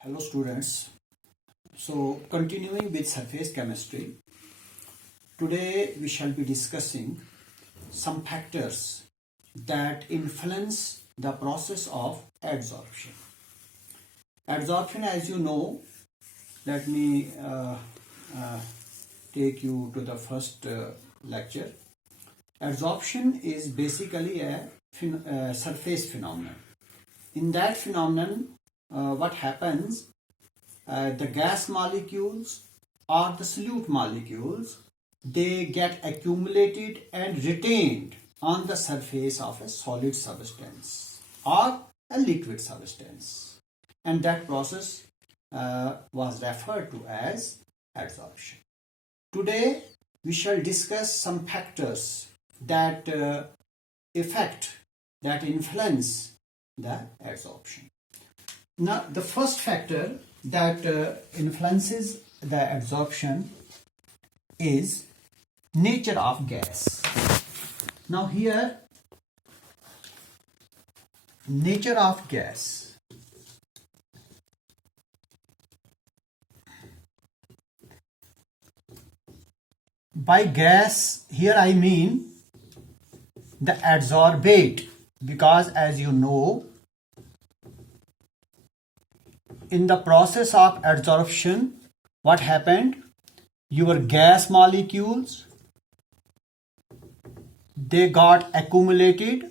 Hello students. So continuing with surface chemistry, today we shall be discussing some factors that influence the process of adsorption. Adsorption, as you know, let me take you to the first lecture. Adsorption is basically a surface phenomenon. In that phenomenon, what happens, the gas molecules or the solute molecules, they get accumulated and retained on the surface of a solid substance or a liquid substance, and that process was referred to as adsorption. Today we shall discuss some factors that influence the adsorption. Now, the first factor that influences the adsorption is nature of gas. Now here, nature of gas. By gas, here I mean the adsorbate, because as you know, in the process of adsorption, what happened? Your gas molecules, they got accumulated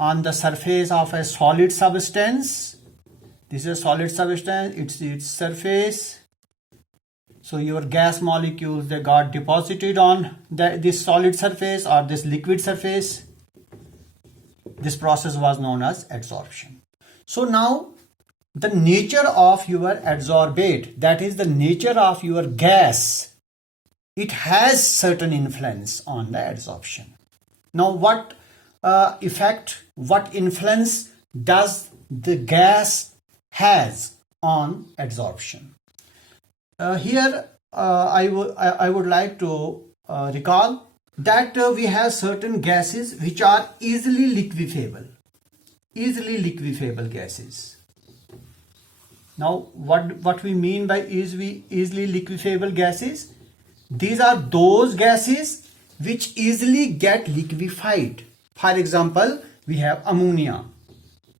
on the surface of a solid substance. This is a solid substance, its surface. So your gas molecules, they got deposited on this solid surface or this liquid surface. This process was known as adsorption. So now, the nature of your adsorbate, that is the nature of your gas, it has certain influence on the adsorption. Now what influence does the gas has on adsorption? Here I would like to recall that we have certain gases which are easily liquefiable gases. Now, what we mean by easily liquefiable gases? These are those gases which easily get liquefied. For example, we have ammonia.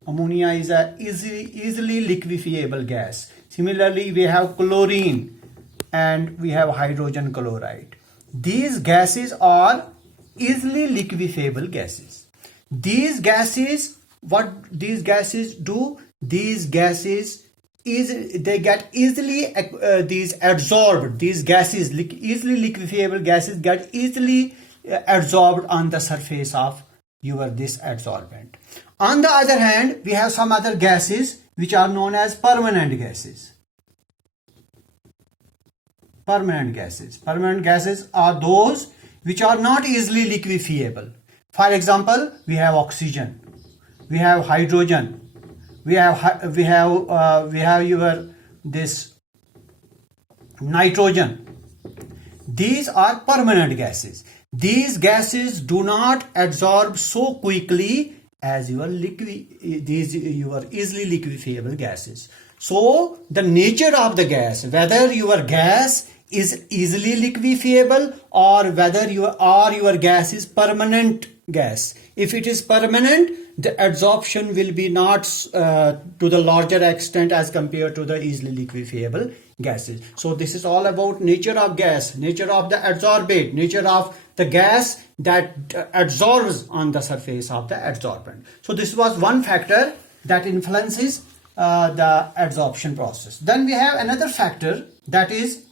Ammonia is a easily liquefiable gas. Similarly, we have chlorine and we have hydrogen chloride. These gases are easily liquefiable gases. These gases, what these gases do? These gases they get easily adsorbed. These gases, easily liquefiable gases, get easily adsorbed on the surface of this adsorbent. On the other hand, we have some other gases which are known as permanent gases. Permanent gases are those which are not easily liquefiable. For example, we have oxygen, we have hydrogen, we have this nitrogen. These are permanent gases. These gases do not adsorb so quickly as your easily liquefiable gases. So the nature of the gas, whether your gas is easily liquefiable or whether your gas is permanent gas. If it is permanent, the adsorption will be not to the larger extent as compared to the easily liquefiable gases. So this is all about nature of gas, nature of the adsorbate, nature of the gas that adsorbs on the surface of the adsorbent. So this was one factor that influences the adsorption process. Then we have another factor, that is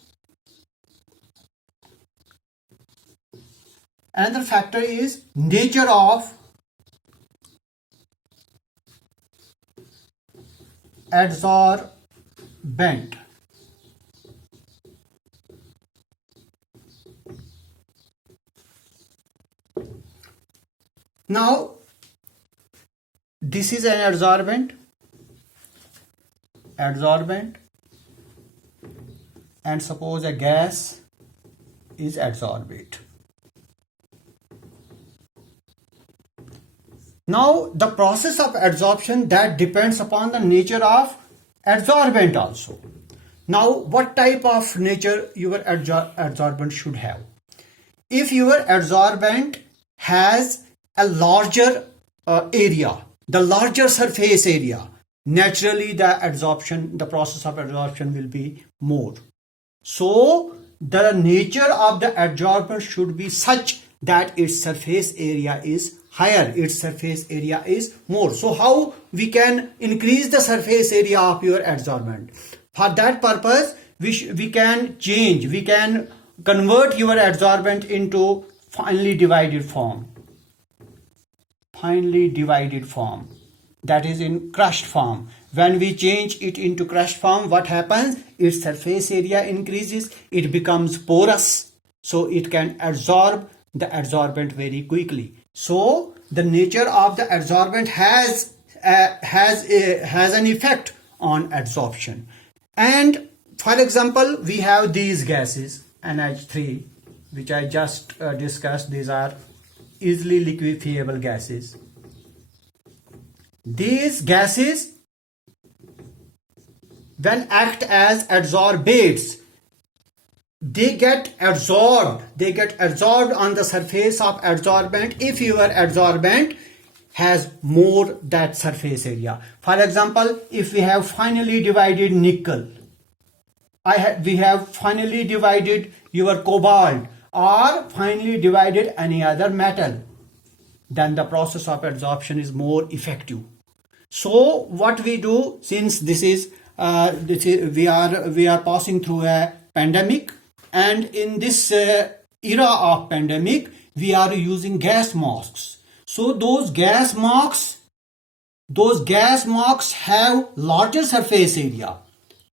nature of adsorbent. Now, this is an adsorbent, and suppose a gas is adsorbate. Now, the process of adsorption, that depends upon the nature of adsorbent also. Now, what type of nature your adsorbent should have? If your adsorbent has a larger area, the larger surface area, naturally the process of adsorption will be more. So the nature of the adsorbent should be such that its surface area is higher, its surface area is more. So how we can increase the surface area of your adsorbent? For that purpose, we can convert your adsorbent into finely divided form. Finely divided form, that is in crushed form. When we change it into crushed form, what happens? Its surface area increases, it becomes porous, so it can absorb the adsorbent very quickly. So the nature of the adsorbent has an effect on adsorption. And for example, we have these gases, NH3, which I just discussed. These are easily liquefiable gases. These gases, when act as adsorbates, they get absorbed on the surface of adsorbent if your adsorbent has more that surface area. For example, if we have finely divided nickel, we have finely divided your cobalt, or finely divided any other metal, then the process of adsorption is more effective. So what we do, since we are passing through a pandemic, and in this era of pandemic, we are using gas masks. So those gas masks have larger surface area.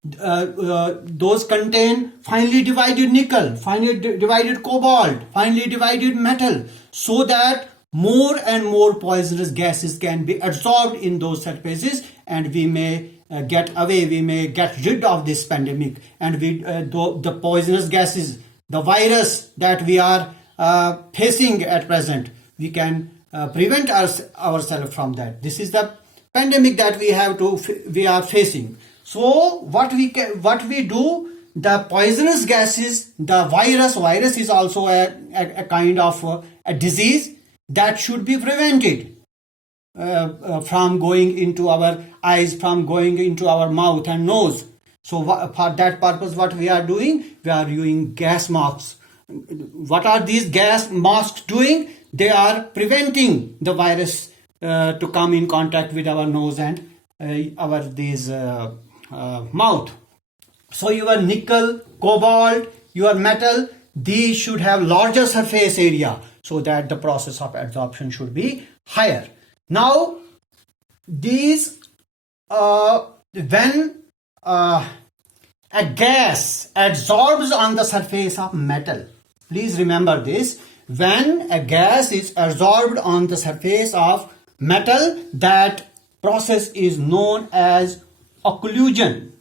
Those contain finely divided nickel, finely divided cobalt, finely divided metal, so that more and more poisonous gases can be absorbed in those surfaces, and we may get rid of this pandemic. And the poisonous gases, the virus that we are facing at present, we can prevent ourselves from that. This is the pandemic that we are facing. So what we do, the poisonous gases, the virus is also a kind of a disease that should be prevented from going into our eyes, from going into our mouth and nose. So for that purpose, what we are doing? We are using gas masks. What are these gas masks doing? They are preventing the virus to come in contact with our nose and mouth. So your nickel, cobalt, your metal, these should have larger surface area, so that the process of adsorption should be higher. Now these when a gas adsorbs on the surface of metal, please remember this, when a gas is adsorbed on the surface of metal, that process is known as occlusion.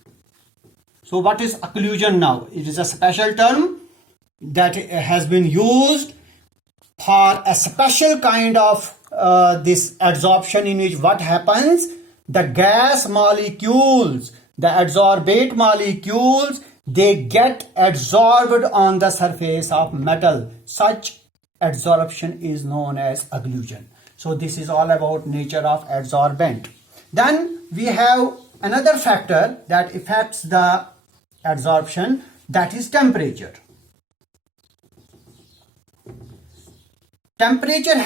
So what is occlusion now? It is a special term that has been used for a special kind of this adsorption, in which what happens, the gas molecules, the adsorbate molecules, they get adsorbed on the surface of metal. Such adsorption is known as occlusion. So this is all about nature of adsorbent. Then we have another factor that affects the adsorption, that is temperature. Temperature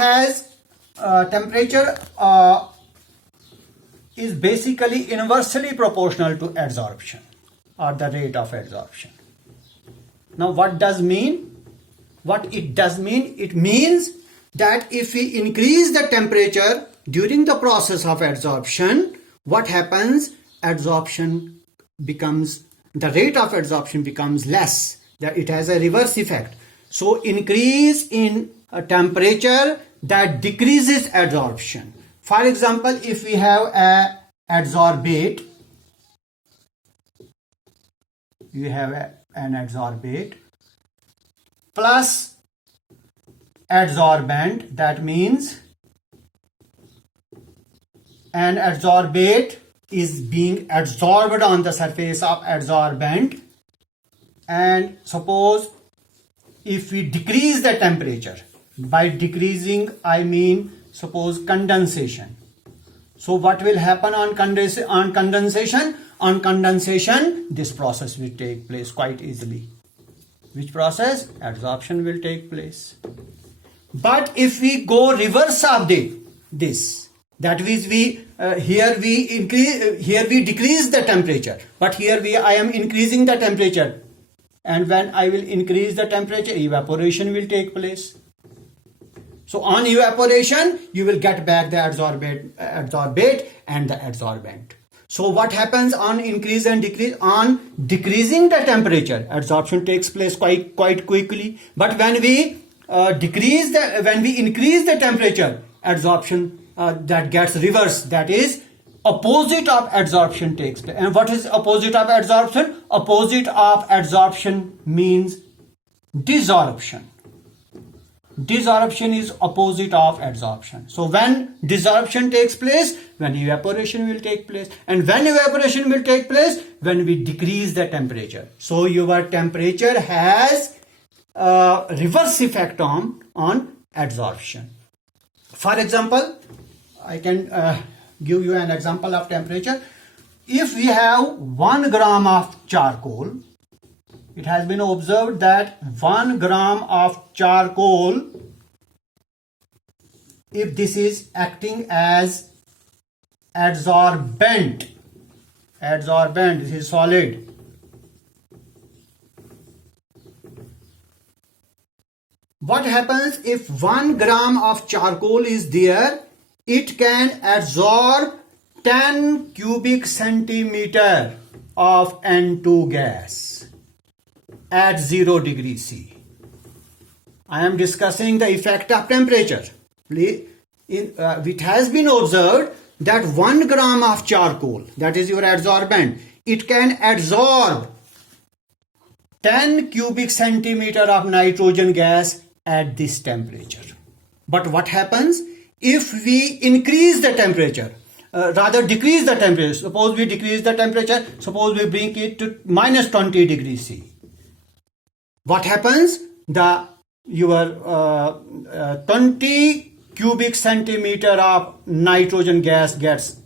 is basically inversely proportional to adsorption, or the rate of adsorption. Now what it does mean? It means that if we increase the temperature during the process of adsorption, what happens? The rate of adsorption becomes less. That it has a reverse effect. So increase in temperature, that decreases adsorption. For example, if we have an adsorbate plus adsorbent, that means an adsorbate is being adsorbed on the surface of adsorbent, and suppose if we decrease the temperature, by decreasing I mean suppose condensation. So what will happen on condensation? On condensation, this process will take place quite easily. Which process? Adsorption will take place. But if we go reverse of this, that means here we decrease the temperature, but here I am increasing the temperature, and when I will increase the temperature, evaporation will take place. So on evaporation, you will get back the adsorbate and the adsorbent. So what happens on increase and decrease? On decreasing the temperature, adsorption takes place quite quickly. But when we increase the temperature, adsorption that gets reversed. That is, opposite of adsorption takes place. And what is opposite of adsorption? Opposite of adsorption means desorption. Desorption is opposite of adsorption. So when desorption takes place, when evaporation will take place. And when evaporation will take place, when we decrease the temperature. So your temperature has a reverse effect on adsorption. For example, I can give you an example of temperature. If we have 1 gram of charcoal, it has been observed that 1 gram of charcoal, if this is acting as adsorbent, this is solid. What happens if 1 gram of charcoal is there? It can absorb 10 cubic centimeter of N2 gas at 0 degrees C. I am discussing the effect of temperature. It has been observed that 1 gram of charcoal, that is your adsorbent, it can absorb 10 cubic centimeter of nitrogen gas at this temperature. But what happens if we increase the temperature? Rather decrease the temperature. Suppose we decrease the temperature, suppose we bring it to minus 20 degrees C. What happens? Your 20 cubic centimeter of nitrogen gas gets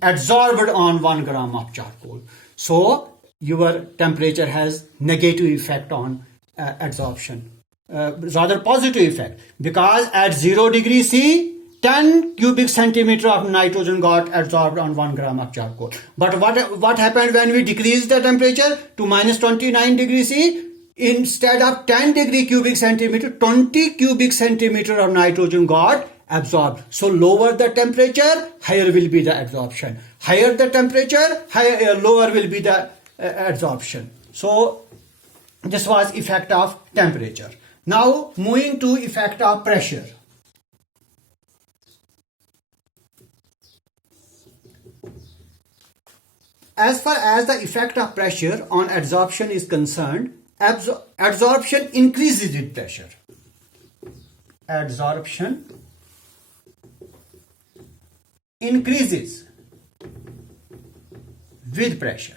adsorbed on 1 gram of charcoal. So your temperature has negative effect on adsorption. Rather positive effect, because at 0 degrees C, 10 cubic centimeter of nitrogen got adsorbed on 1 gram of charcoal. But what happened when we decreased the temperature to minus 29 degrees C? Instead of 10 degree cubic centimeter, 20 cubic centimeter of nitrogen got absorbed. So lower the temperature, higher will be the absorption. Higher the temperature, lower will be the adsorption. So this was effect of temperature. Now moving to effect of pressure. As far as the effect of pressure on adsorption is concerned, adsorption increases with pressure. Adsorption increases with pressure.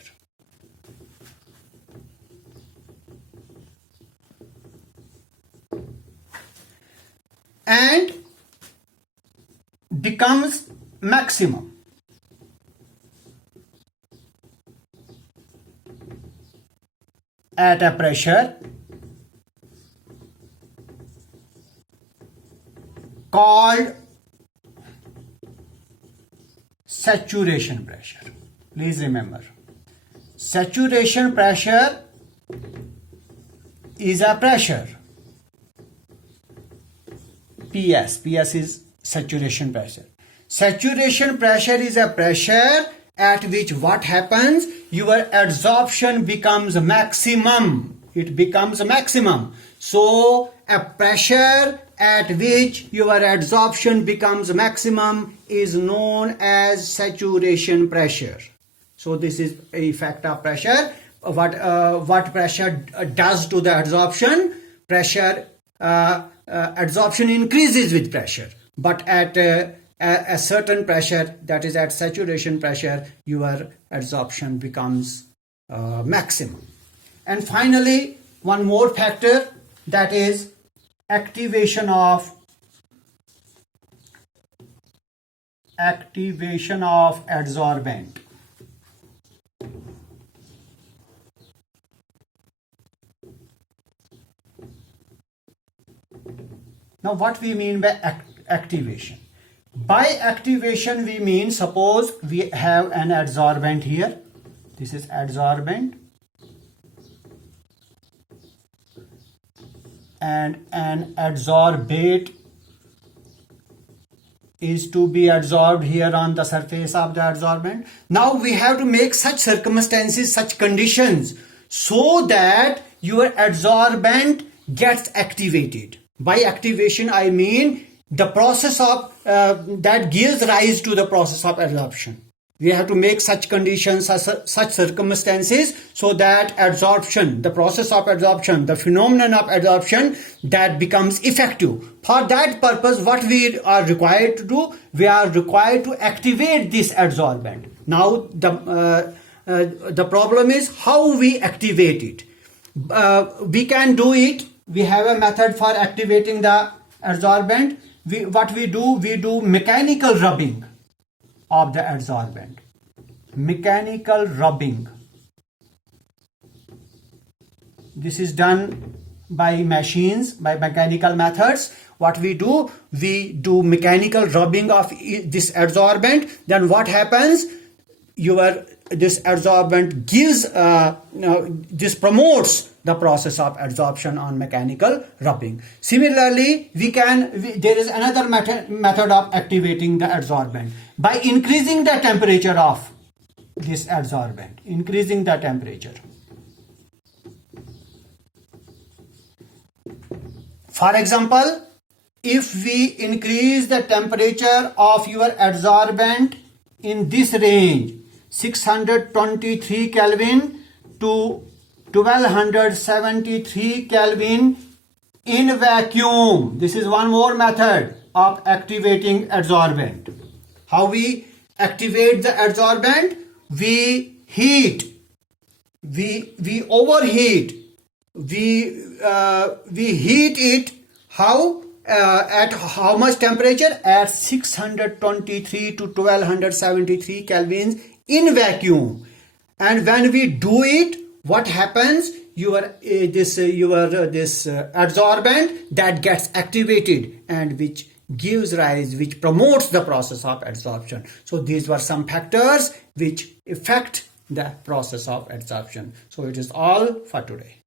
And becomes maximum at a pressure called saturation pressure. Please remember, saturation pressure is a pressure. PS is saturation pressure. Saturation pressure is a pressure at which what happens? Your adsorption becomes maximum. It becomes maximum. So a pressure at which your adsorption becomes maximum is known as saturation pressure. So this is an effect of pressure. What pressure does to the adsorption? Pressure adsorption increases with pressure, but at a certain pressure, that is at saturation pressure, your adsorption becomes maximum. And finally, one more factor, that is activation of adsorbent. Now what we mean by activation? By activation we mean, suppose we have an adsorbent here. This is adsorbent and an adsorbate is to be adsorbed here on the surface of the adsorbent. Now we have to make such circumstances, such conditions, so that your adsorbent gets activated. By activation I mean the process of that gives rise to the process of adsorption. We have to make such conditions, such circumstances, so that adsorption, the process of adsorption, the phenomenon of adsorption, that becomes effective. For that purpose, what we are required to do, we are required to activate this adsorbent. Now the problem is how we activate it. We can do it. We have a method for activating the adsorbent. What we do mechanical rubbing of the adsorbent. Mechanical rubbing. This is done by machines, by mechanical methods. What we do mechanical rubbing of this adsorbent. Then what happens? This adsorbent gives this promotes the process of adsorption on mechanical rubbing. Similarly, there is another method of activating the adsorbent by increasing the temperature of this adsorbent. Increasing the temperature. For example, if we increase the temperature of your adsorbent in this range, 623 Kelvin to 1273 Kelvin in vacuum. This is one more method of activating adsorbent. How we activate the adsorbent? We heat. We overheat. We heat it. How? At how much temperature? At 623 to 1273 Kelvins in vacuum. And when we do it, what happens? This adsorbent that gets activated and which promotes the process of adsorption. So these were some factors which affect the process of adsorption. So it is all for today.